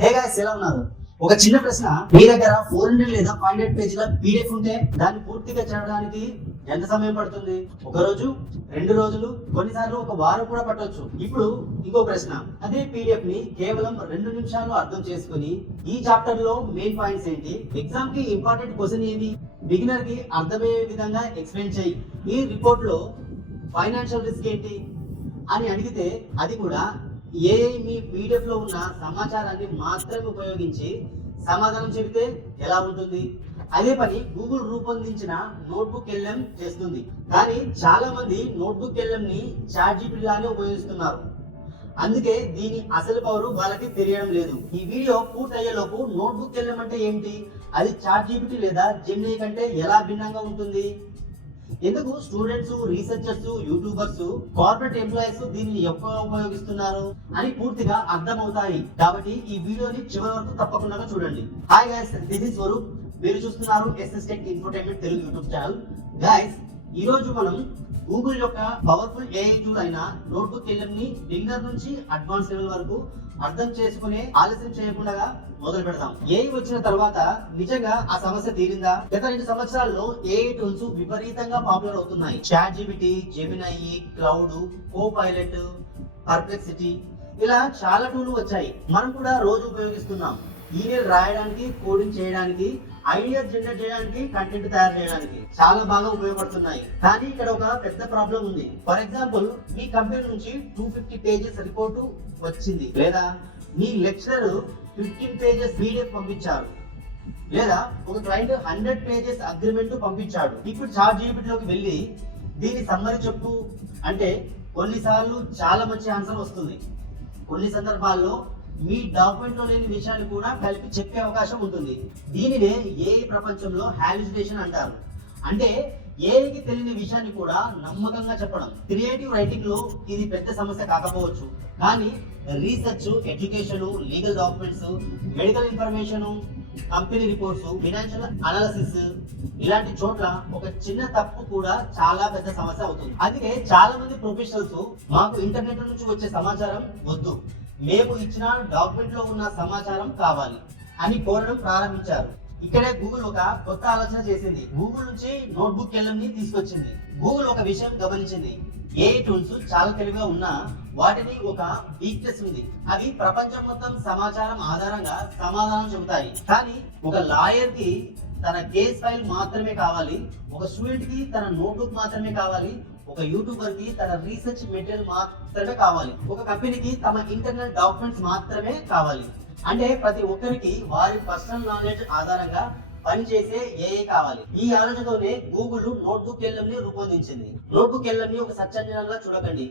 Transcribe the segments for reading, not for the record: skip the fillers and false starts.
Hey guys, ఎలా ఉన్నారు? ఒక చిన్న ప్రశ్న, మీ దగ్గర 400 లేదా 500 పేజీల పీడిఎఫ్ ఉంటే దాన్ని పూర్తిగా చదవడానికి ఎంత సమయం పడుతుంది? ఒక రోజు, 2 రోజులు, కొన్నిసార్లు ఒక వారం కూడా పట్టవచ్చు. ఇప్పుడు ఇంకో ప్రశ్న, అదే పీడిఎఫ్ ని కేవలం 2 నిమిషాలు అర్థం చేసుకుని ఈ చాప్టర్ లో మెయిన్ పాయింట్స్ ఏంటి, ఎగ్జామ్ కి ఇంపార్టెంట్ క్వశ్చన్ ఏమి, బిగినర్ కి అర్థమయ్యే విధంగా ఎక్స్ప్లెయిన్ చేయి, ఈ రిపోర్ట్ లో ఫైనాన్షియల్ రిస్క్ ఏంటి అని అడిగితే అది కూడా మీ పీడిఎఫ్ లో ఉన్న సమాచారాన్ని మాత్రమే ఉపయోగించి సమాధానం చెబితే ఎలా ఉంటుంది? అదే పని గూగుల్ రూపొందించిన నోట్బుక్ ఎల్ఎం చేస్తుంది. కానీ చాలా మంది నోట్బుక్ ఎల్ఎం ని చాట్‌జీపీటీ లానే ఉపయోగిస్తున్నారు. అందుకే దీని అసలు పవర్ వాళ్ళకి తెలియడం లేదు. ఈ వీడియో పూర్తయ్యేలోపు నోట్బుక్ ఎల్ఎం అంటే ఏంటి, అది చాట్‌జీపీటీ లేదా జెమినీ కంటే ఎలా భిన్నంగా ఉంటుంది, ఎందుకు students, researchers, YouTubers, corporate employees దీన్ని ఎక్కువగా ఉపయోగిస్తున్నారు అని పూర్తిగా అర్థమవుతాయి. కాబట్టి ఈ వీడియోని చివరి వరకు తప్పకుండా చూడండి. Hi guys, this is Swaroop. మీరు చూస్తున్నారు SS tech infotainment Telugu YouTube channel. Guys, ఈ రోజు మనం గూగుల్ యొక్క పవర్ఫుల్ ఏఐ టూల్ అయిన నోట్బుక్ ఎల్ఎం ని బిగినర్ నుంచి అడ్వాన్స్ లెవెల్ వరకు అర్థం చేసుకునే ఆలస్యం చేయకుండా మొదలు పెడదాం. ఏఐ వచ్చిన తర్వాత నిజంగా ఆ సమస్య తీరిందా? గత 2 సంవత్సరాల్లో ఏఐ టూల్స్ విపరీతంగా పాపులర్ అవుతున్నాయి. ChatGPT, Gemini, cloud, Copilot, Perplexity, ఇలా చాలా టూల్ వచ్చాయి. మనం కూడా రోజు ఉపయోగిస్తున్నాం. ఈమెయిల్ రాయడానికి, కోడింగ్ చేయడానికి, ఐడియాస్ జనరేట్ చేయడానికి, కంటెంట్ తయారు చేయడానికి చాలా బాగా ఉపయోగపడుతున్నాయి. కానీ ఇక్కడ ఒక పెద్ద ప్రాబ్లం ఉంది. ఫర్ ఎగ్జాంపుల్, మీ కంపెనీ నుంచి 250 పేజెస్ రిపోర్టు వచ్చింది, లేదా మీ లెక్చరర్ 15 పేజెస్ పీడిఎఫ్ పంపించారు, లేదా ఒక క్లయింట్ 100 పేజెస్ అగ్రిమెంట్ పంపించాడు. ఇప్పుడు చాట్‌జీపీటీలోకి వెళ్ళి దీని సమ్మరీ చెప్పు అంటే కొన్నిసార్లు చాలా మంచి ఆన్సర్ వస్తుంది. కొన్ని సందర్భాల్లో మీ డాక్యుమెంట్ లో లేని విషయాన్ని కూడా కలిపి చెప్పే అవకాశం ఉంటుంది. దీనినే ఏఐ ప్రపంచంలో హాలుసినేషన్ అంటారు. అంటే ఏఐకి తెలియని విషయాన్ని కూడా నమ్మకంగా చెప్పడం. క్రియేటివ్ రైటింగ్ లో ఇది పెద్ద సమస్య కాకపోవచ్చు, కానీ research, education, legal documents, medical information, company reports, financial analysis, ఇలాంటి చోట్ల ఒక చిన్న తప్పు కూడా చాలా పెద్ద సమస్య అవుతుంది. అందుకే చాలా మంది ప్రొఫెషనల్స్ మాకు ఇంటర్నెట్ నుంచి వచ్చే సమాచారం వద్దు, మేము ఇచ్చిన డాక్యుమెంట్ లో ఉన్న సమాచారం కావాలి అని కోరడం ప్రారంభించారు. ఇక్కడే గూగుల్ ఒక కొత్త ఆలోచన చేసింది. గూగుల్ నుంచి నోట్బుక్ ఎల్ఎం ని తీసుకొచ్చింది. గూగుల్ ఒక విషయం గమనించింది, ఏఐ టూల్స్ చాలా తెలివిగా ఉన్నా వాటిని ఒక వీక్నెస్ ఉంది. అవి ప్రపంచం మొత్తం సమాచారం ఆధారంగా సమాధానం చెబుతాయి. కానీ ఒక లాయర్ కి తన కేస్ ఫైల్ మాత్రమే కావాలి, ఒక స్టూడెంట్ కి తన నోట్బుక్ మాత్రమే కావాలి, ఒక యూట్యూబర్ కి తన రీసెర్చ్ మెటీరియల్ మాత్రమే కావాలి, ఒక కంపెనీకి తమ ఇంటర్నల్ డాక్యుమెంట్స్ మాత్రమే కావాలి. అంటే ప్రతి ఒక్కరికి వారి పర్సనల్ నాలెడ్జ్ ఆధారంగా పనిచేసే ఏఐ కావాలి. ఈ ఆలోచనతోనే గూగుల్ నోట్బుక్ ఎల్ఎం ని రూపొందించింది. నోట్బుక్ ఎల్ఎం ని ఒక సెర్చ్ ఇంజిన్ గా చూడకండి,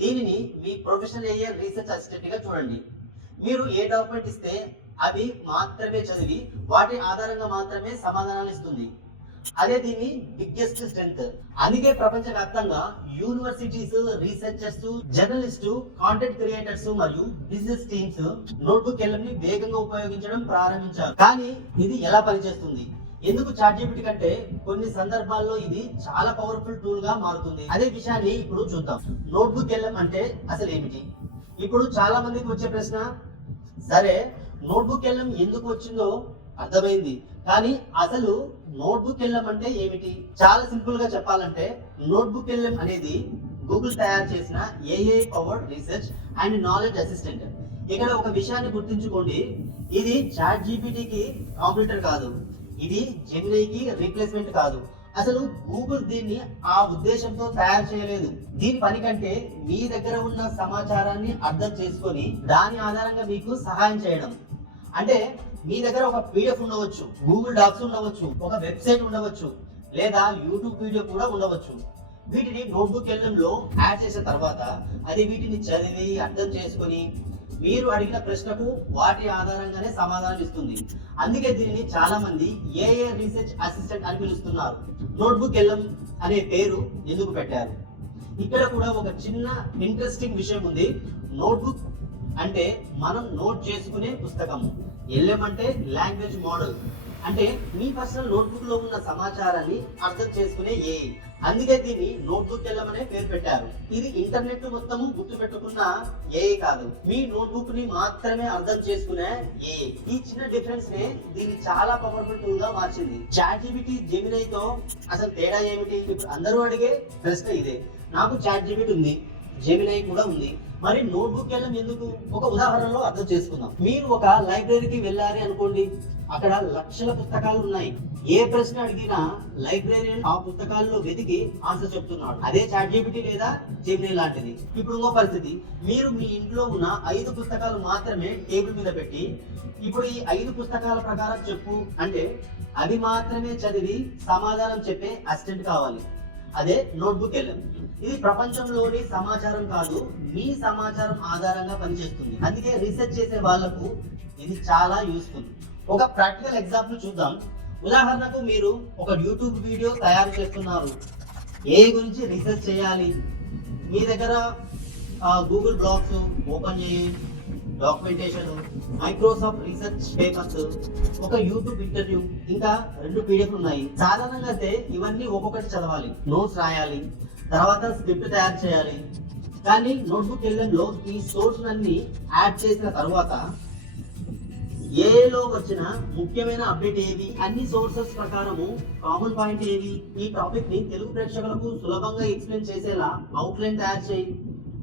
దీనిని మీ ప్రొఫెషనల్ ఏఐ రీసెర్చ్ అసిస్టెంట్ గా చూడండి. మీరు ఏ డాక్యుమెంట్ ఇస్తే అవి మాత్రమే చదివి వాటి ఆధారంగా మాత్రమే సమాధానాలు ఇస్తుంది. అదే దీని బిగ్గెస్ట్ స్ట్రెంగ్త్. అందుకే ప్రపంచవ్యాప్తంగా universities, researchers, journalist, content creators మరియు బిజినెస్ టీమ్స్ నోట్బుక్ ఎల్ఎం ని వేగంగా ఉపయోగించడం ప్రారంభించారు. కానీ ఇది ఎలా పనిచేస్తుంది, ఎందుకు చాట్‌జీపీటీ కంటే కొన్ని సందర్భాల్లో ఇది చాలా పవర్ఫుల్ టూల్ గా మారుతుంది, అదే విషయాన్ని ఇప్పుడు చూద్దాం. నోట్బుక్ ఎల్ఎం అంటే అసలు ఏమిటి? ఇప్పుడు చాలా మందికి వచ్చే ప్రశ్న, సరే నోట్బుక్ ఎల్ఎం ఎందుకు వచ్చిందో అర్థమైంది, కానీ అసలు నోట్బుక్ ఎల్ఎం అంటే ఏమిటి? చాలా సింపుల్ గా చెప్పాలంటే నోట్బుక్ ఎల్ఎం అనేది గూగుల్ తయారు చేసిన AI powered research and knowledge assistant. ఇక్కడ ఒక విషయాన్ని గుర్తుంచుకోండి, ఇది చాట్‌జీపీటీకి కాంపిటీటర్ కాదు, ఇది జెమినీకి రీప్లేస్మెంట్ కాదు. అసలు గూగుల్ దీన్ని ఆ ఉద్దేశంతో తయారు చేయలేదు. దీని పని కంటే మీ దగ్గర ఉన్న సమాచారాన్ని అర్థం చేసుకొని దాని ఆధారంగా మీకు సహాయం చేయడం. అంటే మీ దగ్గర ఒక పీడిఎఫ్ ఉండవచ్చు, గూగుల్ డాక్స్ ఉండవచ్చు, ఒక వెబ్సైట్ ఉండవచ్చు, లేదా యూట్యూబ్ వీడియో కూడా ఉండవచ్చు. వీటిని నోట్బుక్ ఎల్ఎం లో యాడ్ చేసిన తర్వాత అది వీటిని చదివి అర్థం చేసుకొని మీరు అడిగిన ప్రశ్నకు వాటి ఆధారంగానే సమాధానం ఇస్తుంది. అందుకే దీనిని చాలా మంది ఏఐ రీసెర్చ్ అసిస్టెంట్ అని పిలుస్తున్నారు. నోట్బుక్ ఎల్ఎం అనే పేరు ఎందుకు పెట్టారు? ఇక్కడ కూడా ఒక చిన్న ఇంట్రెస్టింగ్ విషయం ఉంది. నోట్బుక్ అంటే మనం నోట్ చేసుకునే పుస్తకం, ఎల్ఎం అంటే లాంగ్వేజ్ మోడల్. అంటే మీ పర్సనల్ నోట్బుక్ లో ఉన్న సమాచారాన్ని అర్థం చేసుకునే ఏఐ. అందుకే దీన్ని నోట్బుక్ ఎల్ఎం అనే పేరు పెట్టారు. ఇది ఇంటర్నెట్ మొత్తము గుర్తు పెట్టుకున్న ఏఐ కాదు, మీ నోట్బుక్ ని మాత్రమే అర్థం చేసుకునే ఏఐ. ఈ చిన్న డిఫరెన్స్ నే దీన్ని చాలా పవర్ఫుల్ టూల్ గా మార్చింది. ChatGPT, Gemini తో అసలు తేడా ఏమిటి? ఇప్పుడు అందరూ అడిగే ప్రశ్న ఇదే. నాకు ChatGPT ఉంది, Gemini కూడా ఉంది, మరి నోట్బుక్ ఎల్ఎం ఎందుకు? ఒక ఉదాహరణలో అర్థం చేసుకుందాం. మీరు ఒక లైబ్రరీకి వెళ్ళాలి అనుకోండి, అక్కడ లక్షల పుస్తకాలు ఉన్నాయి. ఏ ప్రశ్న అడిగినా లైబ్రరీయన్ ఆ పుస్తకాల్లో వెతికి ఆన్సర్ చెప్తున్నాడు. అదే ChatGPT లేదా Gemini లాంటిది. ఇప్పుడు ఇంకో పరిస్థితి, మీరు మీ ఇంట్లో ఉన్న 5 పుస్తకాలు మాత్రమే టేబుల్ మీద పెట్టి, ఇప్పుడు ఈ 5 పుస్తకాల ప్రకారం చెప్పు అంటే అవి మాత్రమే చదివి సమాధానం చెప్పే అసిస్టెంట్ కావాలి. అదే నోట్బుక్ ఎల్ఎం. ఇది ప్రపంచంలోని సమాచారం కాదు, మీ సమాచారం ఆధారంగా పనిచేస్తుంది. అందుకే రీసెర్చ్ చేసే వాళ్లకు ఇది చాలా యూస్ఫుల్. ఒక ప్రాక్టికల్ ఎగ్జాంపుల్ చూద్దాం. ఉదాహరణకు మీరు ఒక యూట్యూబ్ వీడియో తయారు చేస్తున్నారు, ఏ గురించి రీసెర్చ్ చేయాలి. మీ దగ్గర గూగుల్ డాక్స్ ఓపెన్ చేయి, డాక్యుమెంటేషన్, మైక్రోసాఫ్ట్ రీసెర్చ్ పేపర్స్, ఒక యూట్యూబ్ ఇంటర్వ్యూ, ఇంకా 2 PDF ఉన్నాయి. సాధారణంగా అయితే ఇవన్నీ ఒక్కొక్కటి చదవాలి, నోట్స్ రాయాలి, తర్వాత స్క్రిప్ట్ తయారు చేయాలి. కానీ నోట్బుక్ ఎల్ఎంలో ఈ సోర్స్ అన్ని యాడ్ చేసిన తర్వాత ఏఐలో వచ్చిన ముఖ్యమైన అప్డేట్ ఏవి, అన్ని సోర్సెస్ ప్రకారము కామన్ పాయింట్ ఏవి, ఈ టాపిక్ ని తెలుగు ప్రేక్షకులకు సులభంగా ఎక్స్ప్లెయిన్ చేసేలా అవుట్లైన్ తయారు చేయి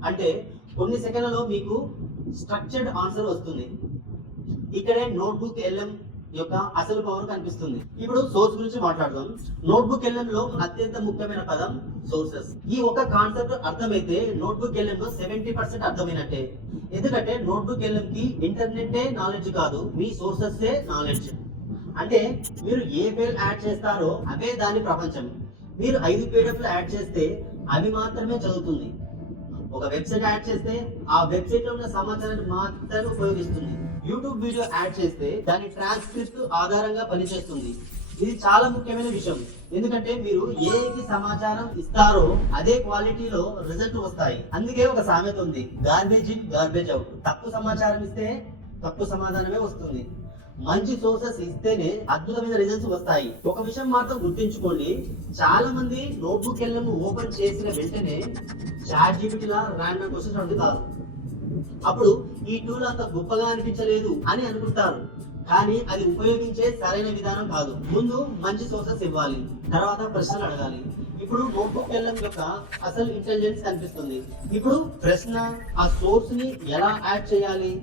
అంటే కొన్ని సెకండ్లలో మీకు స్ట్రక్చర్డ్ ఆన్సర్ వస్తుంది. ఇక్కడే నోట్బుక్ ఎల్ఎం యొక్క అసలు పవర్ కనిపిస్తుంది. ఇప్పుడు సోర్స్ గురించి మాట్లాడదాం. నోట్బుక్ ఎల్ఎం లో అత్యంత ముఖ్యమైన పదం సోర్సెస్. ఈ ఒక కాన్సెప్ట్ అర్థమైతే నోట్బుక్ ఎల్ఎం లో 70% అర్థమైనట్టే. ఎందుకంటే నోట్బుక్ ఎల్ఎం కి ఇంటర్నెట్ నాలెడ్జ్ కాదు, మీ సోర్సెస్ నాలెడ్జ్. అంటే మీరు ఏ ఫైల్ యాడ్ చేస్తారో అవే దాని ప్రపంచం. మీరు 5 PDF యాడ్ చేస్తే అవి మాత్రమే చదువుతుంది. ఒక వెబ్సైట్ యాడ్ చేస్తే ఆ వెబ్సైట్ లో ఉన్న సమాచారాన్ని మాత్రమే ఉపయోగిస్తుంది. యూట్యూబ్ వీడియో యాడ్ చేస్తే దాని ట్రాన్స్క్రిప్ట్ ఆధారంగా పనిచేస్తుంది. ఇది చాలా ముఖ్యమైన విషయం, ఎందుకంటే మీరు ఏకి సమాచారం ఇస్తారో అదే క్వాలిటీలో రిజల్ట్ వస్తాయి. అందుకే ఒక సామెత ఉంది, గార్బేజ్ ఇన్ గార్బేజ్ అవుట్. తప్పు సమాచారం ఇస్తే తప్పు సమాధానమే వస్తుంది. మంచి సోర్సెస్ ఇస్తేనే అద్భుతమైన రిజల్ట్స్ వస్తాయి. ఒక విషయం మాత్రం గుర్తుంచుకోండి, చాలా మంది నోట్బుక్ ఎల్ఎం ఓపెన్ చేసిన వెంటనే ChatGPT లా ర్యాండమ్ క్వశ్చన్స్ అడుగుతారు. అప్పుడు ఈ టూల్ అంత గొప్పగా అనిపించలేదు అని అనుకుంటారు, కానీ అది ఉపయోగించే సరైన విధానం కాదు. ముందు మంచి సోర్సెస్ ఇవ్వాలి, తర్వాత ప్రశ్నలు అడగాలి. ఇప్పుడు నోట్బుక్ ఎల్ఎం యొక్క అసలు ఇంటెలిజెన్స్ కనిపిస్తుంది. ఇప్పుడు ప్రశ్న, ఆ సోర్స్ ని ఎలా యాడ్ చేయాలి,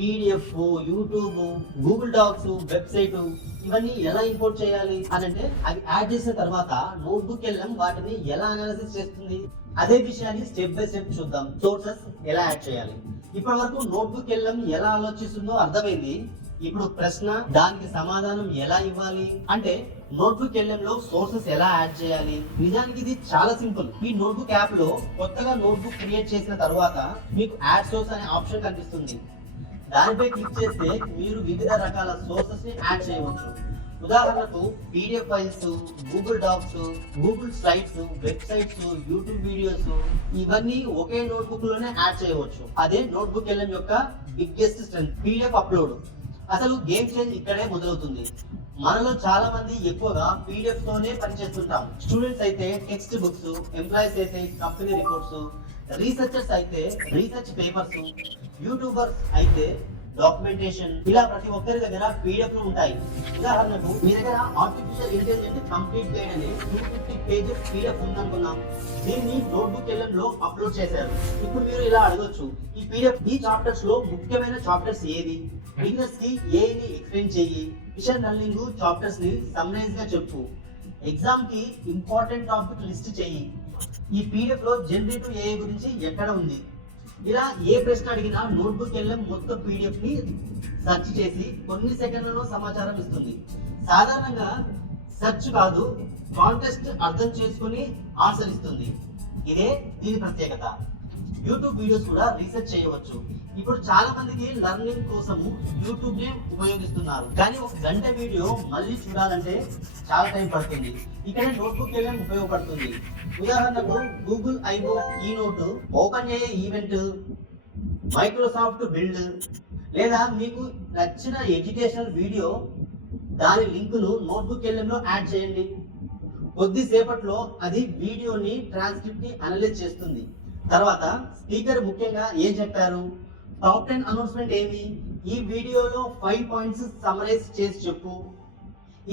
PDF, YouTube, Google Docs, website ఇవన్నీ ఎలా ఇంపోర్ట్ చేయాలి అని అంటే అవి యాడ్ చేసిన తర్వాత నోట్బుక్ ఎల్ఎం వాటిని ఎలా అనాలిసిస్ చేస్తుంది. అదే విషయాన్ని స్టెప్ బై స్టెప్ చూద్దాం. సోర్సెస్ ఎలా యాడ్ చేయాలి. ఇప్పటి వరకు నోట్బుక్ ఎల్ఎం ఎలా ఆలోచిస్తుందో అర్థమైంది. ఇప్పుడు ప్రశ్న, దానికి సమాధానం ఎలా ఇవ్వాలి అంటే నోట్బుక్ ఎల్ఎం లో సోర్సెస్ ఎలా యాడ్ చేయాలి. నిజానికి ఇది చాలా సింపుల్. ఈ నోట్బుక్ యాప్ లో కొత్తగా నోట్బుక్ క్రియేట్ చేసిన తర్వాత మీకు యాడ్ సోర్స్ అనే ఆప్షన్ కనిపిస్తుంది. దానిపై క్లిక్ చేస్తే మీరు వివిధ రకాల సోర్సెస్ ని యాడ్ చేయవచ్చు. ఉదాహరణకు PDF files, Google Docs, Google Slides, websites, YouTube videos ఇవన్నీ ఒకే నోట్బుక్ లోనే యాడ్ చేయవచ్చు. అదే నోట్బుక్ ఎల్ఎం యొక్క బిగ్గెస్ట్ స్ట్రెంగ్త్, PDF అప్లోడ్. అసలు గేమ్ చేంజ్ ఇక్కడే మొదలవుతుంది. మనలో చాలా మంది ఎక్కువగా PDF తోనే పనిచేస్తుంటాం. స్టూడెంట్స్ అయితే టెక్స్ట్ బుక్స్, ఎంప్లాయీస్ అయితే కంపెనీ రిపోర్ట్స్, రీసెర్చర్స్ అయితే రీసెర్చ్ పేపర్స్, యూట్యూబర్స్ అయితే డాక్యుమెంటేషన్. ఇలా ప్రతి ఒక్కరి దగ్గర PDF లు ఉంటాయి. ఉదాహరణకు మీ దగ్గర ఆర్టిఫిషియల్ ఇంటెలిజెన్స్ కంప్లీట్ గైడ్ అనే 250 పేజెస్ PDF ఉందనుకున్నాం. దీన్ని నోట్బుక్ ఎల్ఎం లో అప్లోడ్ చేశారు. ఇప్పుడు మీరు ఇలా అడగొచ్చు, ఈ PDF ఈ చాప్టర్స్ లో ముఖ్యమైన చాప్టర్స్ ఏవి, బిగినర్స్ కి ఏని ఎక్స్ప్లెయిన్ చెయ్యి, మిషన్ లెర్నింగ్ చాప్టర్స్ ని సమ్మరైజ్ గా చెప్పు, ఎగ్జామ్ కి ఇంపార్టెంట్ టాపిక్ లిస్ట్ చెయ్యి, ఈ PDF లో జనరేటివ్ AI గురించి ఎక్కడ ఉంది. ఇలా ఏ ప్రశ్న అడిగినా నోట్బుక్ ఎల్ఎం మొత్తం PDF ని సెర్చ్ చేసి కొన్ని సెకండ్లలో సమాచారం ఇస్తుంది. సాధారణంగా సెర్చ్ కాదు, కాంటెక్స్ట్ అర్థం చేసుకుని ఆన్సర్ ఇస్తుంది. ఇదే దీని ప్రత్యేకత. యూట్యూబ్ వీడియోస్ కూడా రీసెర్చ్ చేయవచ్చు. ఇప్పుడు చాలా మందికి లెర్నింగ్ కోసము యూట్యూబ్ ని ఉపయోగిస్తున్నారు, కానీ ఒక గంట వీడియో మళ్ళీ చూడాలంటే చాలా టైం పడుతుంది. ఇక్కడ నోట్బుక్ ఎల్ఎం ఉపయోగపడుతుంది. ఉదాహరణకు గూగుల్ ఐబుక్, ఈ note, open AI event, Microsoft build, లేదా మీకు నచ్చిన ఎడ్యుకేషనల్ వీడియో దాని లింకును నోట్బుక్ ఎల్ఎంలో యాడ్ చేయండి. కొద్దిసేపట్లో అది వీడియోని ట్రాన్స్క్రిప్ట్ ని అనలైజ్ చేస్తుంది. తర్వాత స్పీకర్ ముఖ్యంగా ఏం చెప్పారు, టాప్ 10 అనౌన్స్మెంట్ ఏమి, ఈ వీడియోలో 5 పాయింట్స్ సమరైజ్ చేసి చెప్పు,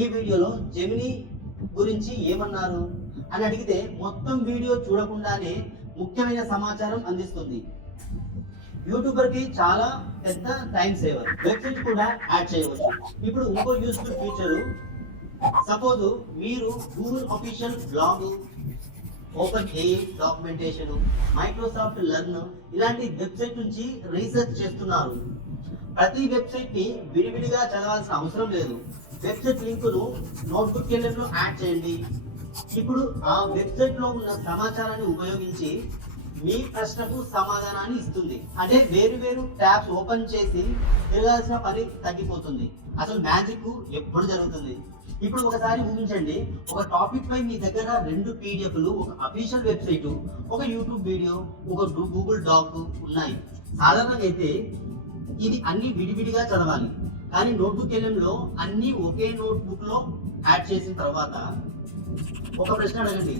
ఈ వీడియోలో జెమిని గురించి ఏమన్నారు అని అడిగితే మొత్తం వీడియో చూడకుండానే ముఖ్యమైన సమాచారం అందిస్తుంది. యూట్యూబర్ కి చాలా పెద్ద టైం సేవర్. వెబ్సైట్ కూడా యాడ్ చేయవచ్చు. ఇప్పుడు ఇంకో యూస్ఫుల్ ఫీచర్, సపోజ్ మీరు Google official blog, open AI documentation, Microsoft learn ఇలాంటి వెబ్సైట్ నుంచి రీసెర్చ్ చేస్తున్నారు. ప్రతి వెబ్సైట్ ని విడివిడిగా చదవాల్సిన అవసరం లేదు. వెబ్సైట్ లింకును నోట్బుక్ ఎల్ఎంలో యాడ్ చేయండి. ఇప్పుడు ఆ వెబ్సైట్ లో ఉన్న సమాచారాన్ని ఉపయోగించి మీ ప్రశ్నకు సమాధానాన్ని ఇస్తుంది. అంటే వేరు వేరు ట్యాబ్స్ ఓపెన్ చేసి తిరగాల్సిన పని తగ్గిపోతుంది. అసలు మ్యాజిక్ ఎప్పుడు జరుగుతుంది? ఇప్పుడు ఒకసారి ఊహించండి, ఒక టాపిక్ పై మీ దగ్గర 2 పీడిఎఫ్లు, ఒక అఫీషియల్ వెబ్సైట్, ఒక యూట్యూబ్ వీడియో, ఒక గూగుల్ డాక్ ఉన్నాయి. సాధారణంగా అయితే ఇది అన్ని విడివిడిగా చదవాలి. కానీ నోట్బుక్ ఎల్ఎంలో అన్ని ఒకే నోట్బుక్ లో యాడ్ చేసిన తర్వాత ఒక ప్రశ్న అడగండి,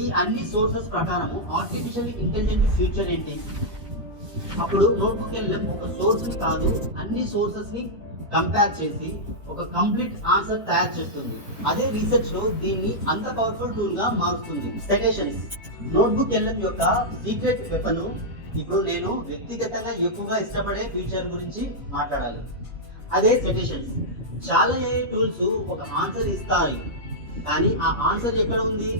ఈ అన్ని సోర్సెస్ ప్రకారం ఆర్టిఫిషియల్ ఇంటెలిజెంట్ ఫ్యూచర్ ఏంటి? అప్పుడు నోట్బుక్ ఎల్ఎం ఒక సోర్స్ ని కాదు, అన్ని సోర్సెస్ ని కంపేర్ చేసి ఒక కంప్లీట్ ఆన్సర్ తయారు చేస్తుంది. అదే రీసెర్చ్ లో దీన్ని అంత పవర్ఫుల్ టూల్ గా మారుస్తుంది. సెటేషన్స్ నోట్బుక్ ఎల్ఎం యొక్క సీక్రెట్ వెపన్. ఇప్పుడు నేను వ్యక్తిగతంగా ఎక్కువగా ఇష్టపడే ఫీచర్ గురించి మాట్లాడాలి. అదే సెటేషన్స్. చాలా ఏఐ టూల్స్ ఒక ఆన్సర్ ఇస్తాయి, కానీ ఆ ఆన్సర్ ఎక్కడ ఉంది,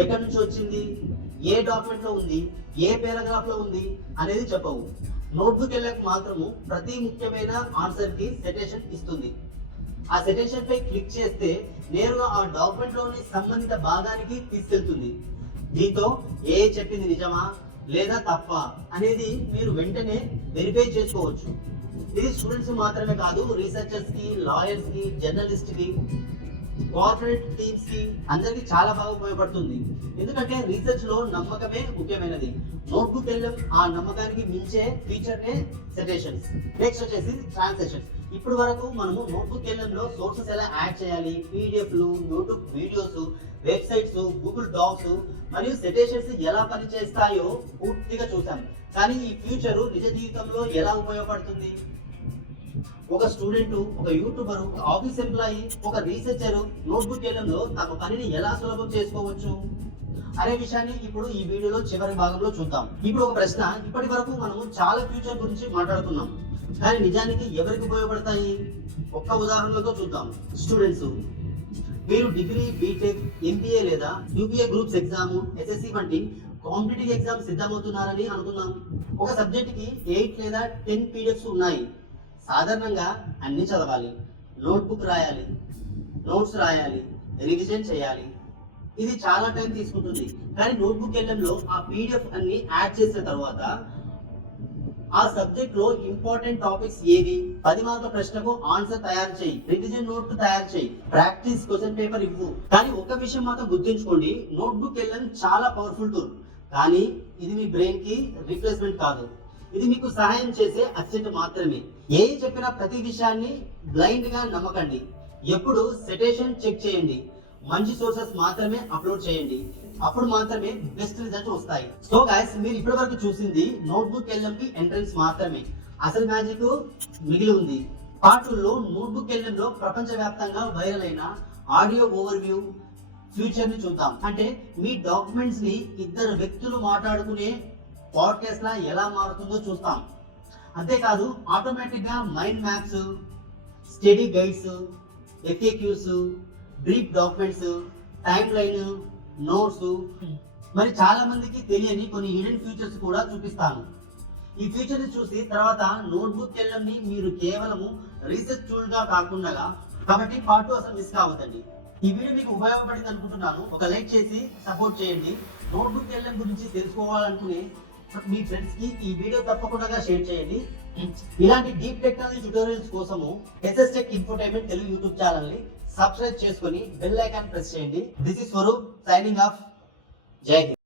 ఎక్కడి నుంచి వచ్చింది, ఏ డాక్యుమెంట్ లో ఉంది, ఏ పారాగ్రాఫ్ లో ఉంది అనేది చెప్పవు. నోట్బుక్ ఎల్ఎం మాత్రము ప్రతి ముఖ్యమైన ఆన్సర్ కి సెటేషన్ ఇస్తుంది. ఆ సెటేషన్ పై క్లిక్ చేస్తే నేరుగా ఆ డాక్యుమెంట్ లోని సంబంధిత భాగానికి తీసుకెళ్తుంది. దీంతో ఏ చెప్పింది నిజమా లేదా తప్ప అనేది మీరు వెంటనే వెరిఫై చేసుకోవచ్చు. ఇది స్టూడెంట్స్ మాత్రమే కాదు, రీసెర్చర్స్ కి, లాయర్స్ కి, జర్నలిస్ట్ కి, కార్పొరేట్ టీమ్స్ కి అందరికి చాలా బాగా ఉపయోగపడుతుంది. ఎందుకంటే రీసెర్చ్ లో నమ్మకమే ముఖ్యమైనది. నోట్బుక్ ఎల్ఎం ఆ నమ్మకానికి మించే ఫీచర్ నే సెటేషన్స్. నెక్స్ట్ వచ్చేసి ట్రాన్స్లేషన్స్. ఇప్పుడు వరకు మనము నోట్బుక్ ఎల్ఎం లో సోర్సెస్ ఎలా యాడ్ చేయాలి, పీడిఎఫ్లు, YouTube videos, websites, Google Docs మరియు సెటేషన్స్ ఎలా పనిచేస్తాయో పూర్తిగా చూసాం. కానీ ఈ ఫ్యూచర్ నిజ జీవితంలో ఎలా ఉపయోగపడుతుంది? ఒక స్టూడెంట్, ఒక యూట్యూబర్, ఒక ఆఫీస్ ఎంప్లాయీ, ఒక రీసెర్చర్ నోట్బుక్ ఎల్ఎంలో తమ పనిని ఎలా సులభం చేసుకోవచ్చు అనే విషయాన్ని ఇప్పుడు ఈ వీడియోలో చివరి భాగంలో చూద్దాం. ఇప్పుడు ఒక ప్రశ్న, ఇప్పటి వరకు మనము చాలా ఫ్యూచర్ గురించి మాట్లాడుతున్నాం, కానీ నిజానికి ఎవరికి ఉపయోగపడతాయి? ఒక్క ఉదాహరణతో చూద్దాం. స్టూడెంట్స్, మీరు డిగ్రీ, బీటెక్, ఎంబీఏ లేదా యూపీఏ గ్రూప్స్ ఎగ్జామ్, ఎస్ఎస్సి వంటి కాంపిటేటివ్ ఎగ్జామ్ సిద్ధమవుతున్నారని అనుకుందాం. ఒక సబ్జెక్ట్ కి 8 లేదా 10 పీడిఎఫ్స్ ఉన్నాయి. సాధారణంగా అన్ని చదవాలి, నోట్బుక్ రాయాలి, నోట్స్ రాయాలి, రివిజన్ చేయాలి. ఇది చాలా టైం తీసుకుంటుంది. కానీ నోట్బుక్ ఎల్ఎంలో ఆ పీడిఎఫ్ అన్ని యాడ్ చేసిన తర్వాత ఆ సబ్జెక్ట్ లో ఇంపార్టెంట్ టాపిక్స్ ఏవి, 10 మార్కుల ప్రశ్నకు ఆన్సర్ తయారు చేయి, రివిజన్ నోట్ తయారు చేయి, ప్రాక్టీస్ క్వశ్చన్ పేపర్ ఇవ్వు. కానీ ఒక విషయం మాత్రం గుర్తుంచుకోండి, నోట్బుక్ ఎల్ఎం చాలా పవర్ఫుల్ టూల్, కానీ ఇది మీ బ్రెయిన్ కి రిప్లేస్మెంట్ కాదు. ఇది మీకు సహాయం చేసే అసిస్టెంట్ మాత్రమే. ఏం చెప్పినా ప్రతి విషయాన్ని బ్లైండ్ గా నమ్మకండి. ఎప్పుడు సెటేషన్ చెక్ చేయండి, మంచి సోర్సెస్ మాత్రమే అప్లోడ్ చేయండి. అప్పుడు మాత్రమే బెస్ట్ రిజల్ట్స్ వస్తాయి. సో గైస్, మీరు ఇప్పటి వరకు చూసింది నోట్బుక్ ఎల్ఎం కి ఎంట్రన్స్ మాత్రమే. అసలు మ్యాజిక్ మిగిలి ఉంది. పార్ట్ 2 లో నోట్బుక్ ఎల్ఎం లో ప్రపంచవ్యాప్తంగా వైరల్ అయిన ఆడియో ఓవర్ వ్యూ ఫ్యూచర్ ని చూద్దాం. అంటే మీ డాక్యుమెంట్స్ ని ఇద్దరు వ్యక్తులు మాట్లాడుకునే పాడ్కాస్ట్ లా ఎలా మారుతుందో చూస్తాం. అంతేకాదు ఆటోమేటిక్ గా mind maps, study guides, FAQs, brief documents, time line, notes, మరి చాలా మందికి తెలియని కొన్ని హిడెన్ ఫీచర్స్ కూడా చూపిస్తాను. ఈ ఫీచర్ ని చూసి తర్వాత నోట్బుక్ ఎల్ఎం ని మీరు కేవలం రీసెర్చ్ టూల్ గా కాకుండా, కాబట్టి పార్ట్ 2 అసలు మిస్ కావద్దండి. ఈ వీడియో మీకు ఉపయోగపడింది అనుకుంటున్నాను. ఒక లైక్ చేసి సపోర్ట్ చేయండి. నోట్బుక్ ఎల్ఎం గురించి తెలుసుకోవాలనుకునే మీ ఫ్రెండ్స్ కి ఈ వీడియో తప్పకుండా షేర్ చేయండి. ఇలాంటి డీప్ టెక్నాలజీ ట్యూటోరియల్స్ కోసము SS tech infotainment Telugu YouTube channel ని సబ్స్క్రైబ్ చేసుకొని బెల్ ఐకాన్ ప్రెస్ చేయండి. This is Swaroop signing off. Jai Hind.